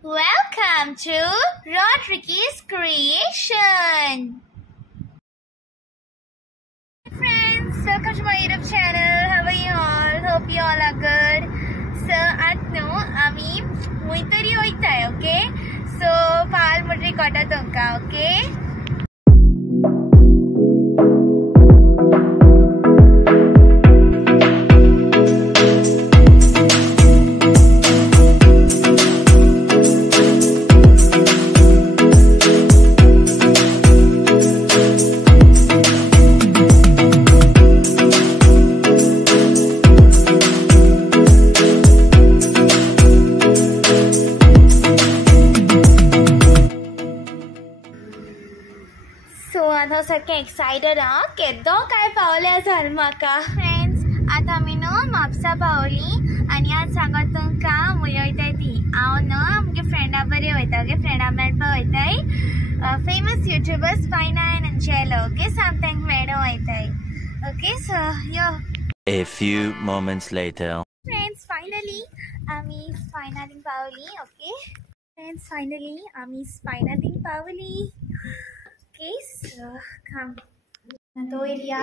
Welcome to Rodriguez Creation. Friends, welcome to my YouTube channel. How are you all? Hope you all are good. So, atno ami muitari hoitay, okay? So, paal mudri kota tonka, okay? So, आता सगळे excited हा केदो काय पावले असाल म्हाका friends आता आमी न्हू म्हापसा पावली आनी आज सांगत तुमका मुली वयताय ती हांव न्हू आमगे फ्रेंडा बरी वयता ओके फ्रेंडा मेळपा वयताय फेमस यूट्यूबर्स फायना एंड अंजेलो ओके सामथ्यांक मेळो वयताय ओके सो यो A few moments later. Friends finally आमी स्पायनातींग पावली ओके फ्रेंड्स फायनली आमी स्पायनातींग पावली Okay, so come. Antoilia.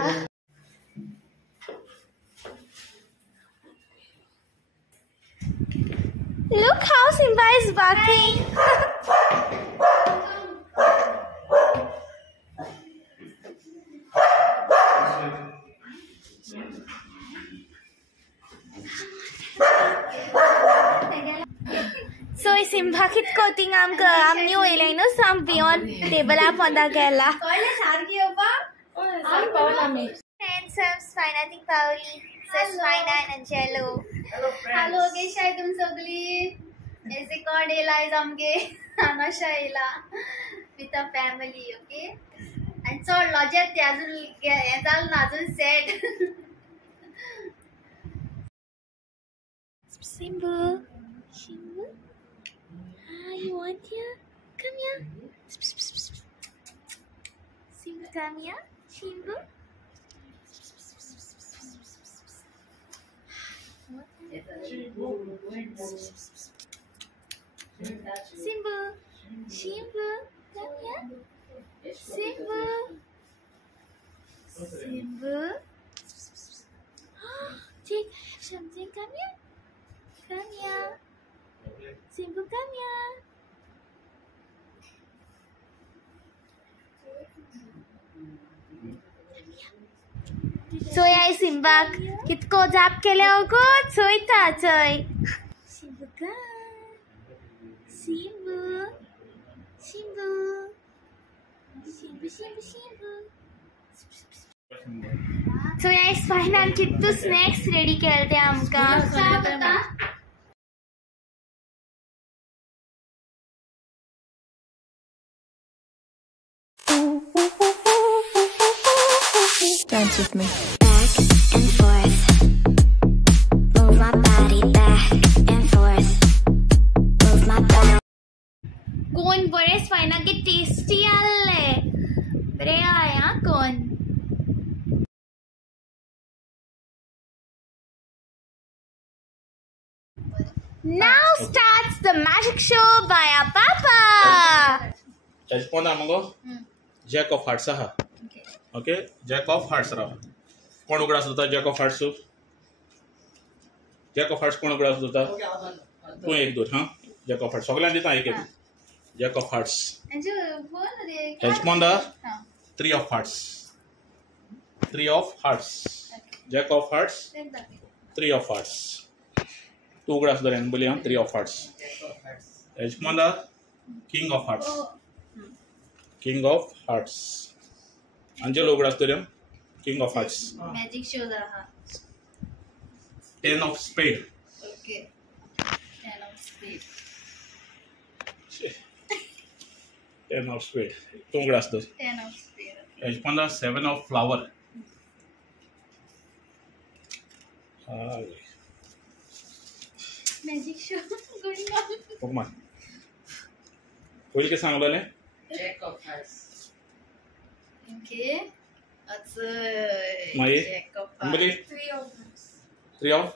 Look how Simba is barking. So Simba kit coating am new airline no some beyond table up on the gala. Friends, I'm fine. I think Pauli, says fine and Angelo. Hello, Gesha, तुम सगळी ऐसे code एला is आमगे अनाशा एला with a family, okay? And so लॉजेट ते अजून येताल ना अजून set. Simba. Simba. You want here? Come here. Simba, come here. Simba. Simba. Simba, come here. Simba. Simba. Jake, I have something. Come here. Come here. Simba, come here. So yeah, Simba, kitko jap kele ogo, choita choy. Simba, come. Simba, Simba, Simba, Simba, Simba. So yeah, it's fine. I'm kittu snacks ready kelte amka. Dance with me. Back and forth. Move my body back and forth. Move my body. Corn बरेच फायना के tasty आले बरे आया corn. Now starts the magic show by our papa. Responda मंगो Jack of Hearts हा okay jack of hearts Rao कोण उगडास जाता jack of hearts jack of hearts कोण उगडास जाता तू एक दोन हां जॅक ऑफ हार्ट्स सगळ्यांना दिता एक एक jack of hearts responda 3 of hearts 3 of hearts jack of hearts 3 of hearts तू उगडास दरेन बोली हां 3 of hearts responda king of hearts king of hearts Angelo Grasterium, King of Hearts. Magic show रहा. 10 of Spade. Okay. 10 of spade. 10 of Spade. Two grass dos. 10 of spade. Responda 7 of Flower. Magic show going on. Pokemon. होईल के सांगले Jack of hearts. Okay. That's Mai. Jack of Ambali. hearts. 3 of hearts. 3 of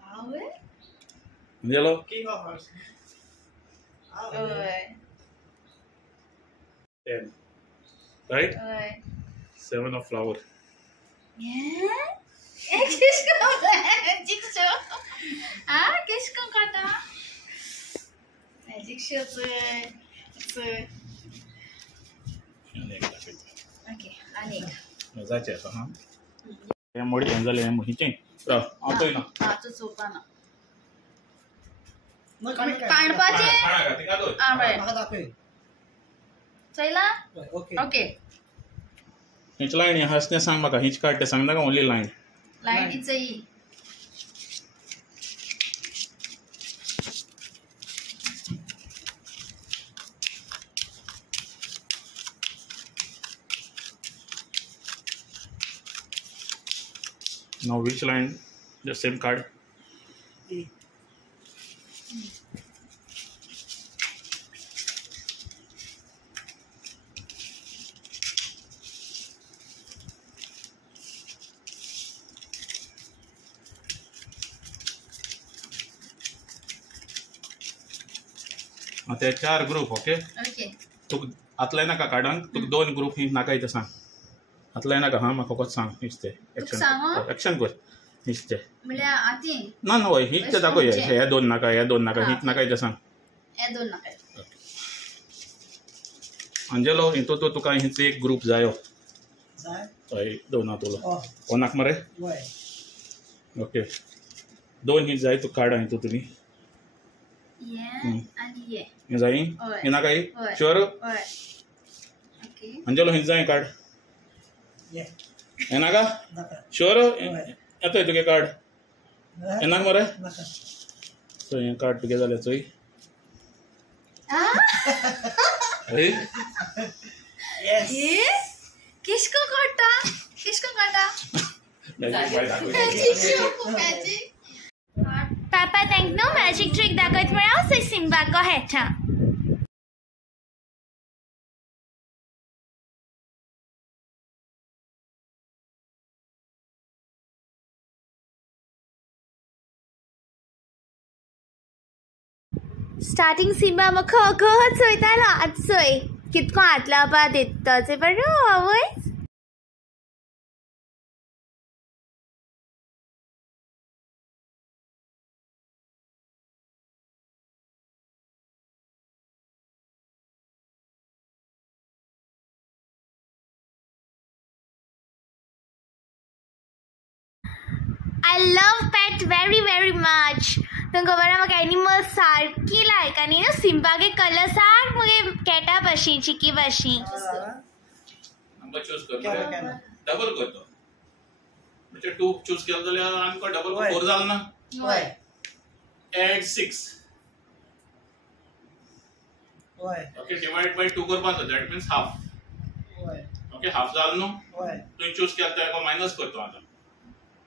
How? Yellow. King of Hearts. होय 10. Right? होय 7 of flower. किसको magic show हाँ किसको काटा magic show okay अनेक जायचे आता हां हे मोडी हें जालें हें हिचें हांव पळयना हाँ तो सोपाना काढपाचे खाणा तिका दोन हाँ बरें म्हाका दाखय चला ओके ओके हिच लायन आसा तें सांग म्हाका हिच काड तें सांग नाका ओनली लायन लाईन इचई now which line the same card ते 4 ग्रुप ओके ओके तुक आतलाय नाका काडांक तुक 2 ग्रुप ही नाका इथं सांग आतलाय नाका हां म्हाका फकत सांग हिच ते सांगो? एक्शन कर हिच ते म्हळ्यार आती ना ना वय हिच ते दाखय हे 2 नाका हिच नाका इथं सांग हे दोन नाका अंजलो हितू तो तुका हिच एक ग्रुप जायो जाय हय 2 तुला ओ कोणाक मरे वय ओके 2 हिच जाय तू काडा हितू तुमी ये आणि ये हे जाय हय. हे नाका हय. शुअर होय ओके अंजलो हिच जाय काड ये हे नाका नका शुअर येतोय तुगे कार्ड हे नाका मरे नका सो हे कार्ड तुगे जालें चोय हय यस ये किसको काटा मॅजिक मॅजिक पापा तांकां मॅजिक ट्रिक दाखयत म्हळ्यार सय सिंबाको हेठा स्टार्टिंग सिंबा म्हाका अगत चोयतालो आतां चोय कितको हात लावपा दिता ते बरो आवय I love pet very very much. तुमकां खबर म्हाका एनिमल्स सारकी लायक आनी न्हू सिंबागे कलर सारक मुगे कॅटा भशी चिकी भशी नंबर चूज कर केलो केलो डबल करतो म्हणजे 2 चूज केलं जाल्यार आमकां डबल वय. 4 जाल ना वय add 6 वय ओके डिवाइड बाय 2 करपाचो दॅट मीन्स हाफ वय ओके हाफ जाल न्हू वय तुवें चूज केलं तर हाका मायनस करतो आतां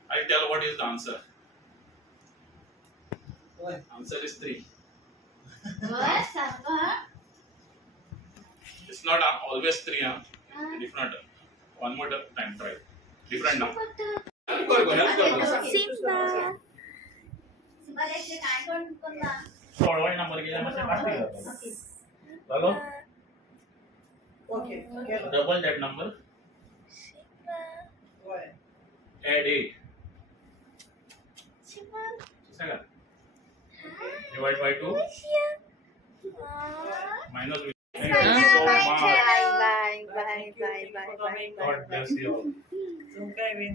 I tell what is the answer. वय Answer is 3. होय सांगा It's not always 3. Different. One more time try. Different now. Help kar. Simba बरेचसे काय कोणला 16 नंबर गेला म्हणजे पाठी चलो ओके केलो double that number वय add 8 second divide by 2 minus thank you so much God bless you all तुमकां विन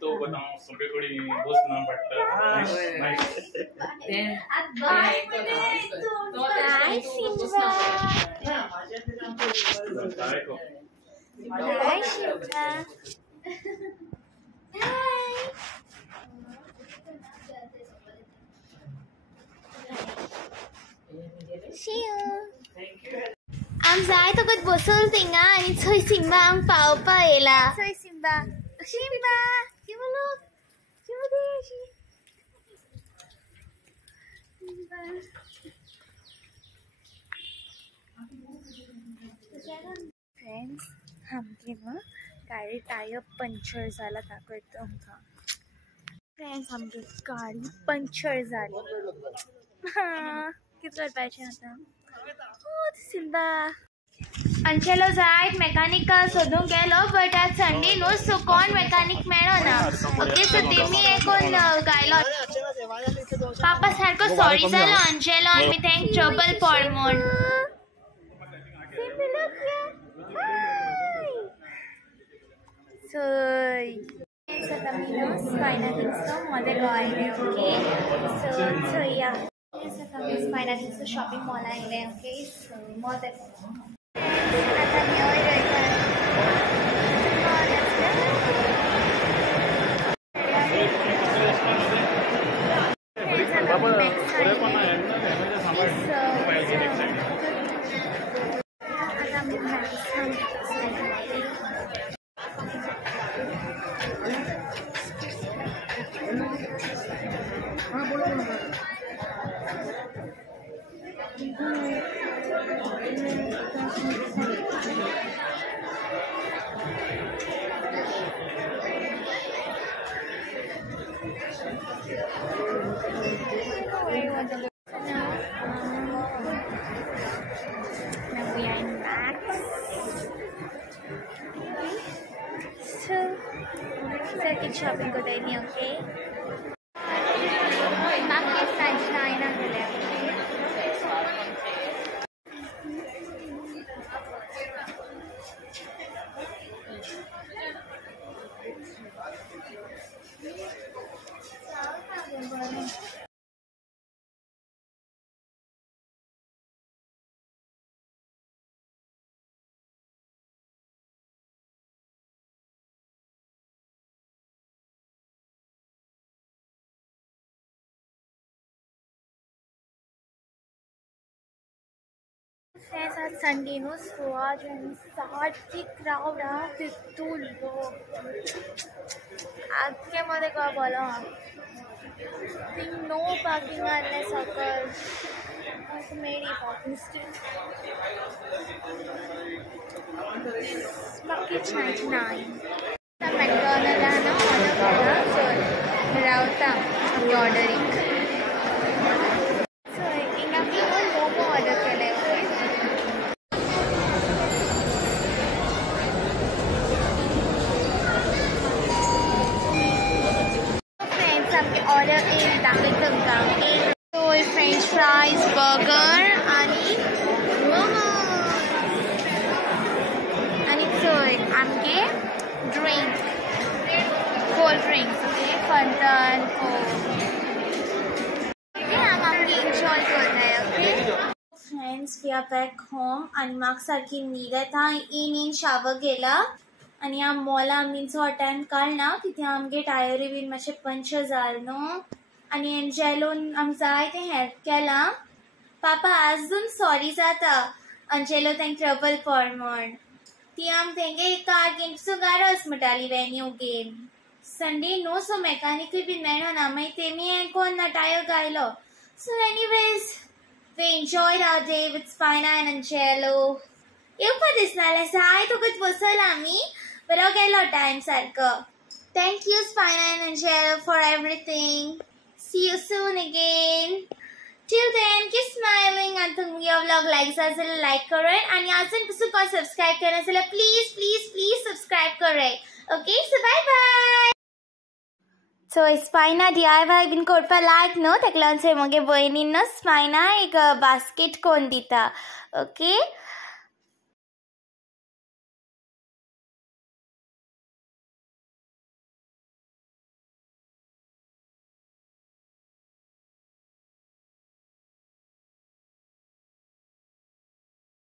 तो बताओ सगळे कोणी बस ना but nice bye bye Simba काय को बाय सिंबा See you. आम जाय तकत बसल थिंगा आनी थंय सिंबा आमक पावपा येला थंय सिंबा सिंबा किंवा लोक किंवा देशी फ्रेंड्स आमगे न्हू गाडी टायर पंक्चर जाला दाखयता आमकां फ्रेंड्स आमची गाडी पंक्चर जाली कितें करपाचें आतां सिल्वा अंचेलो जायत मेकॅनिक सोदूंक गेलो बट आज संडे न्हू सो कोण मेकॅनिक मेळना ओके सो तेमी कोण गायलो पापा सारको सॉरी जालो अंचेलो आमी तेंक ट्रबल पड म्हूण स्पायना थिंग्स मध्ये गोंयले ओके सो चोया स्पायना थिंग्स शॉपिंग मॉल आयले ओके सो मध्ये आता निवळ shopping ko tayo niya, okay? Bakit French na ay nangguli, okay? Friends आज संडे न्हू सो आज सारकी क्राउड आहा तितून लोक आख्खे मध्ये काय बोलो थिंग नो पार्किंग आहलें सकल असो मेळ्ळी पार्किंग स्टील बाकीच 99 मॅकडॉनल्ड आहा न्हू ऑर्डर केला सो रावता आमगे ऑर्डरीक सो हिंगा आमी मोमो ऑर्डर केले order in दाखयता तुमकां एक फ्रेंच फ्राइज बर्गर आनी मोमोज आनी चोय आमगे ड्रिंक कोल्ड ड्रिंक्स ओके फंटन कोक आमगे एन्जॉय करताय okay friends we are back home आनी म्हाका सारकी न्हीद येता इन शावर गेला आनी ह्या मॉला आमी चड टायम काडना कित्याक आमगे टायरी बीन मातशें पंक्चर जालें न्हू आनी एंजेलोन आमी जायतें हेल्प केलां पापा आजून सॉरी जाता अंजेलो तेंक ट्रबल पड म्हण ती आमी तेंगे कार घेवन पसून गारोस म्हणटाली वेन्यू घेवन संडे न्हू सो मेकॅनिकूय बीन मेळना मागीर तेमी हें कोण टायर गायलो so anyways we enjoyed our day with Spyna and Angelo येवपा दिसनालें जायत वगत बसला आमी बरो गेलो टायम सारको thank you Spyna and Angelo for everything See you soon again. Till then, keep smiling and तुम्ही व्लॉग लाईक जाल्यार लाईक कराय आणि अजून पासून कोण सबस्क्राईब करना जाल्यार प्लीज प्लीज प्लीज सबस्क्राईब कराय okay so bye bye so Spyna DIY बीन करपा लायक न्हू तेका लागून मगे भयणीन न्हू स्पायना एक बास्केट कोन्न दिता ओके